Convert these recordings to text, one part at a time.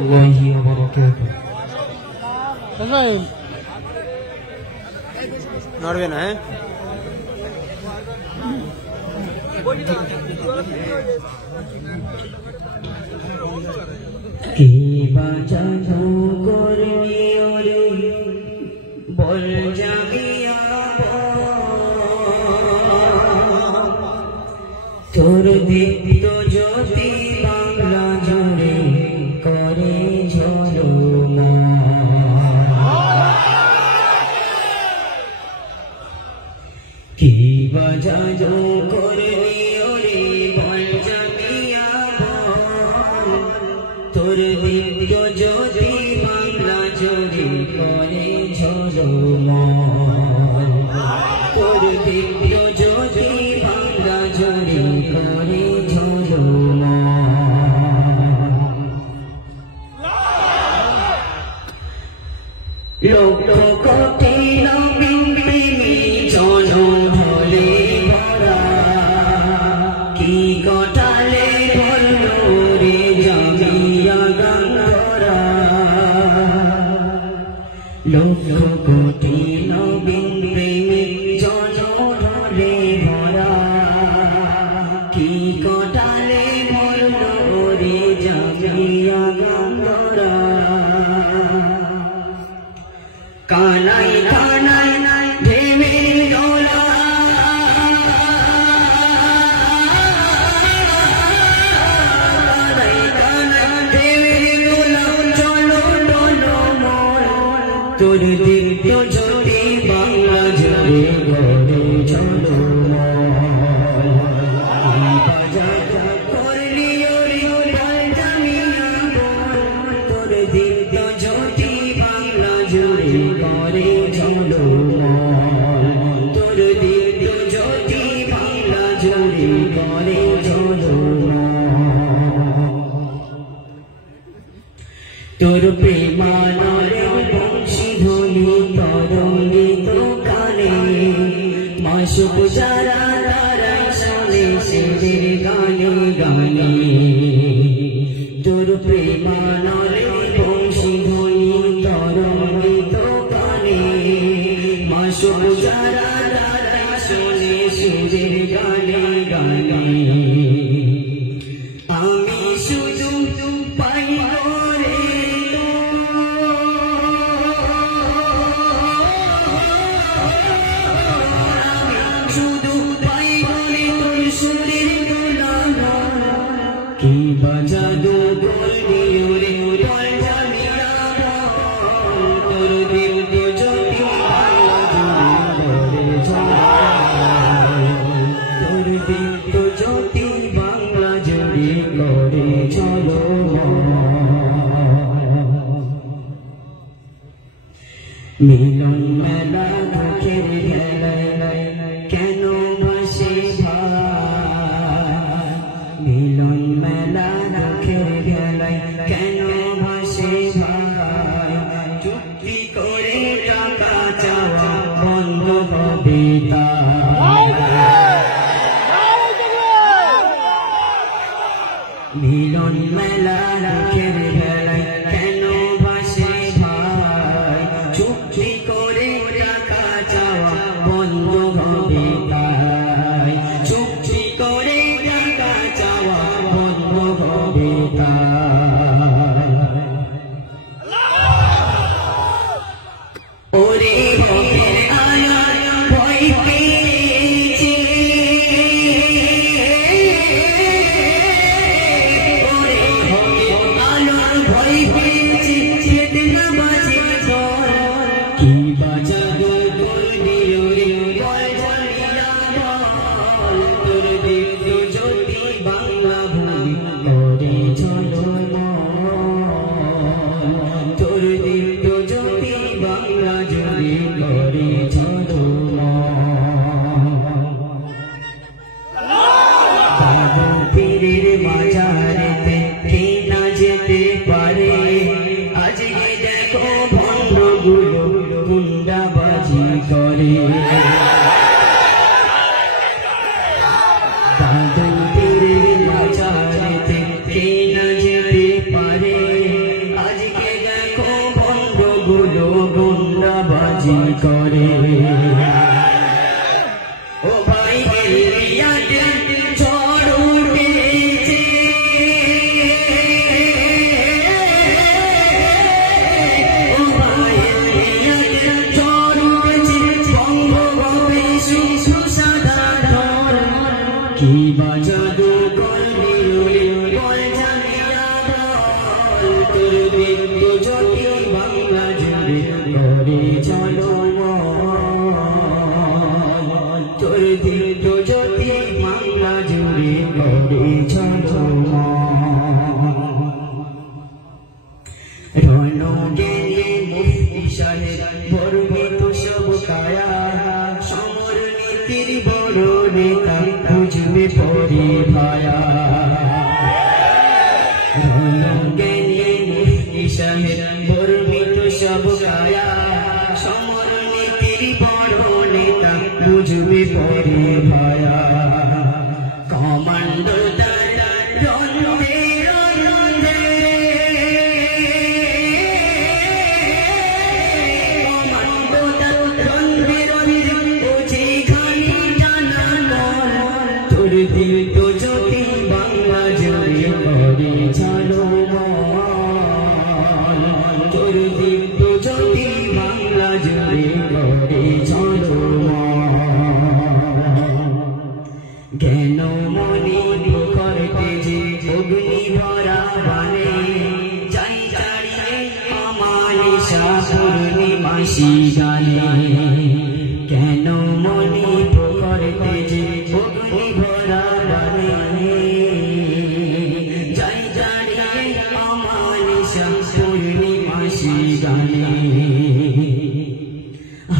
Wallahi wabarakatuh. নড়বে না হ্যাঁ কি বাজানো করনি ওরে বল জামিয়া তোর দীপ্ত জ্যোতি বাংলা জুড়ে করে ঝলমল কি বাজানো করনি ওরে বল জামিয়া তোর দীপ্ত জ্যোতি বাংলা জুড়ে করে ঝলমল তোর দীপ্ত জ্যোতি বাংলা জুড়ে করে ঝলমল লক্ষ কোটি নবীন প্রেমী জনঢলে ভরা কি গটালে বলল রে জামিয়া গান্ধরা লক্ষ কোটি নবীন প্রেমী জনঢলে ভরা কি গটালে বলল রে জামিয়া গান্ধরা কানাই কানাই ভেবে ডোলা কানাই কানাই ভেবে ডোলা চলো ডোলো মন তোর দীপ্ত জ্যোতি বাংলা জুড়ে গড়ে চলো করলি ওরে বল জামিয়া তোর দীপ্ত জ্যোতি বাংলা জুড়ে করে ঝলমল তোর দীপ্ত জ্যোতি বাংলা জুড়ে করে ঝলমল তোর প্রেমানরে বংশীধ্বনি তরঙ্গিত কানে মাসুক যারা তারা শোনে সেদের গানে গানে তোর প্রেমানরে বংশীধ্বনি তরঙ্গিত কানে মাসুক যারা তারা শোনে সেদের গানে গানে আমি শুধু পাই রে শুধু পাই রে তোর সুরের দোলা কি বাজাদু বলবি ওরে বল জামিয়া তোর দীপ্ত জ্যোতি বাংলা জুড়ে করে মিলন মেলা দুঃখের বেলায় কেন ভাসে ভাই মিলন মেলা দুঃখের বেলায় কেন ভাসে ভাই চুক্তি করে টাকা চাওয়া বন্ধ হবে মিলন মেলা দুঃখের বেলায় কেন ভাসে ভাই চুক্তি কি বাজাদু করবি রে বল জানিয়া বল তোর দিব্য জ্যোতি বাংলা জুড়ে করে ঝলমল তোর দিব্য জ্যোতি বাংলা জুড়ে করে ঝলমল রণজ্ঞানী মুফতি সাহেব বর্ণিত সব কায়া সমর নীতির বড় নেতা বুঝবে পরে ভায়া রণজ্ঞানী মুফতি সাহেব বর্ণিত সব কায়া সমর নীতির বড় নেতা বুঝবে পরে ভায়া কমান্ডো দাদা রণে দিল তো জ্যোতি বাংলা জুড়ে করে ঝলমল তোর দিল তো জ্যোতি বাংলা জুড়ে করে ঝলমল জ্ঞানমণি মুখর তেজে অগ্নি ভরা বাণে যাই দাঁড়িয়ে অমানিশা পূর্ণিমাসি গানে জ্ঞানমণি মুখর তেজে অগ্নি ভরা বাণে যাই দাঁড়িয়ে অমানিশা পূর্ণিমাসি গানে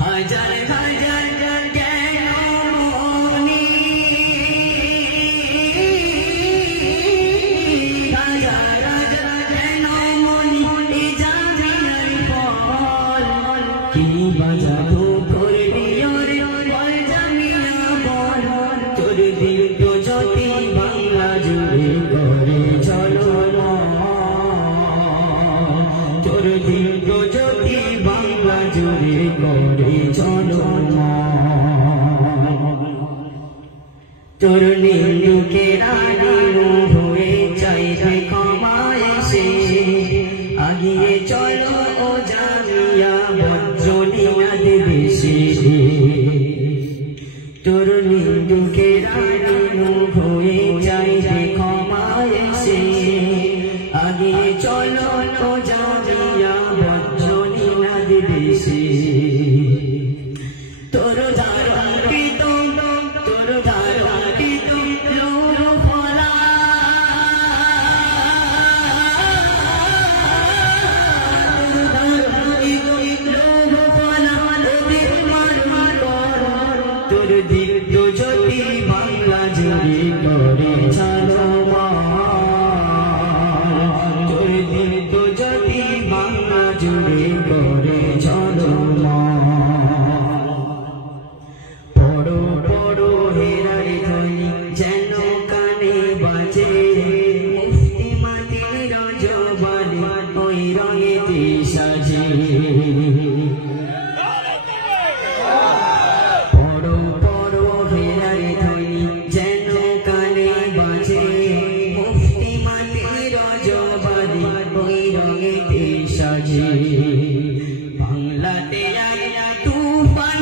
হাজার হাজার জ্ঞানমণি হাজার হাজার জ্ঞানমণি জানিয়ার ফল কি বাজাদু করবি রে বল জানিয়া বল তোর দিব্য জ্যোতি বাংলা জুড়ে করে ঝলমল তোর দিব্য জ্যোতি বাংলা জুড়ে করে ঝলমল তোর নিন্দুকে রানী হয়ে চাইবে ক্ষমায় সে আগিয়ে চলো ও জানিয়া বজ্রনিয়া দেবে সে তোর নিন্দুকে রানী হয়ে চাইবে ক্ষমায় সে আগিয়ে চলো ও জানিয়া বজ্রনিয়া দেবে সে তোর ধারিত তোর ধারিত লোর ফলা তোর ধারিত লোর ফলা ওদের মার তোর দিব্য জ্যোতি বাংলা জুড়ে করে ঝলমল তোর দিব্য জ্যোতি বাংলা জুড়ে করে ঝলমল বড় বড় হেরার ধ্বনি যেন কানে বাজে মুফতি মাতির রজবানি ওই রঙেতে সাজে বড় বড় হেরার ধ্বনি যেন কানে বাজে মুফতি মাতির রজবানি ওই রঙেতে সাজে বাংলাতে আয়া তুফান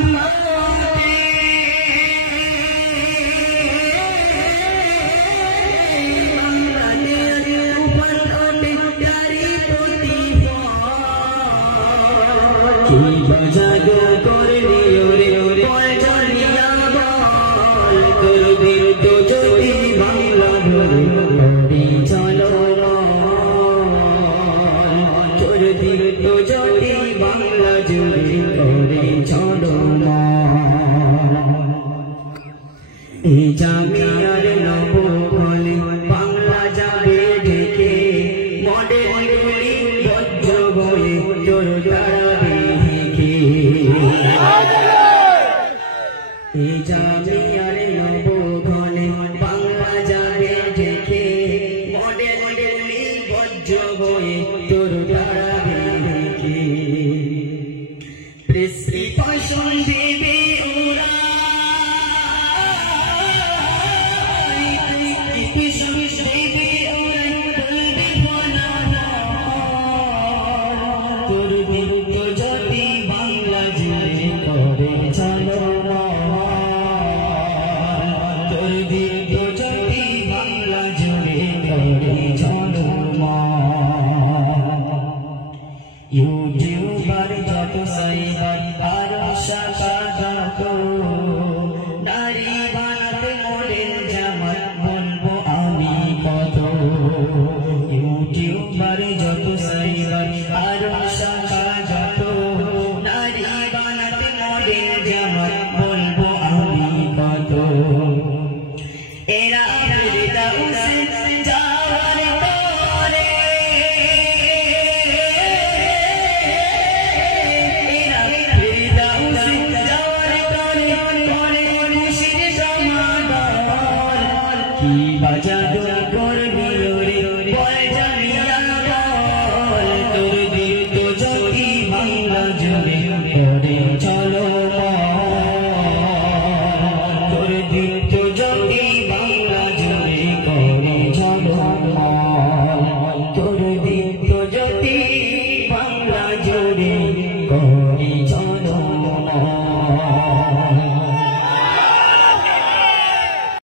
কি বাজাদু করবি রে বল জানিয়া বল তোর দিব্য জ্যোতি বাংলা জুড়ে করে ঝলমল তোর দিব্য জ্যোতি বাংলা জুড়ে করে ঝলমল এই জামিয়ার নবভবনে বাংলা যাবে ঢেকে মডেলগুলি বজ্র বয়ে তোর দাঁড়াবে হেঁকে এই জামিয়ার নবভবনে বাংলা যাবে ঢেকে মডেলগুলি বজ্র বয়ে তোর দাঁড়াবে হেঁকে প্রেসক্রিপশন দেবে ওরা আরো শাখা যত নারী বানাতে মডেল যেমন বলবো আমি কত এরা ফেরদাউসে যাওয়ার পরে এরা ফেরদাউসে যাওয়ার পরে পরে খুশির সমাদর কি বাজার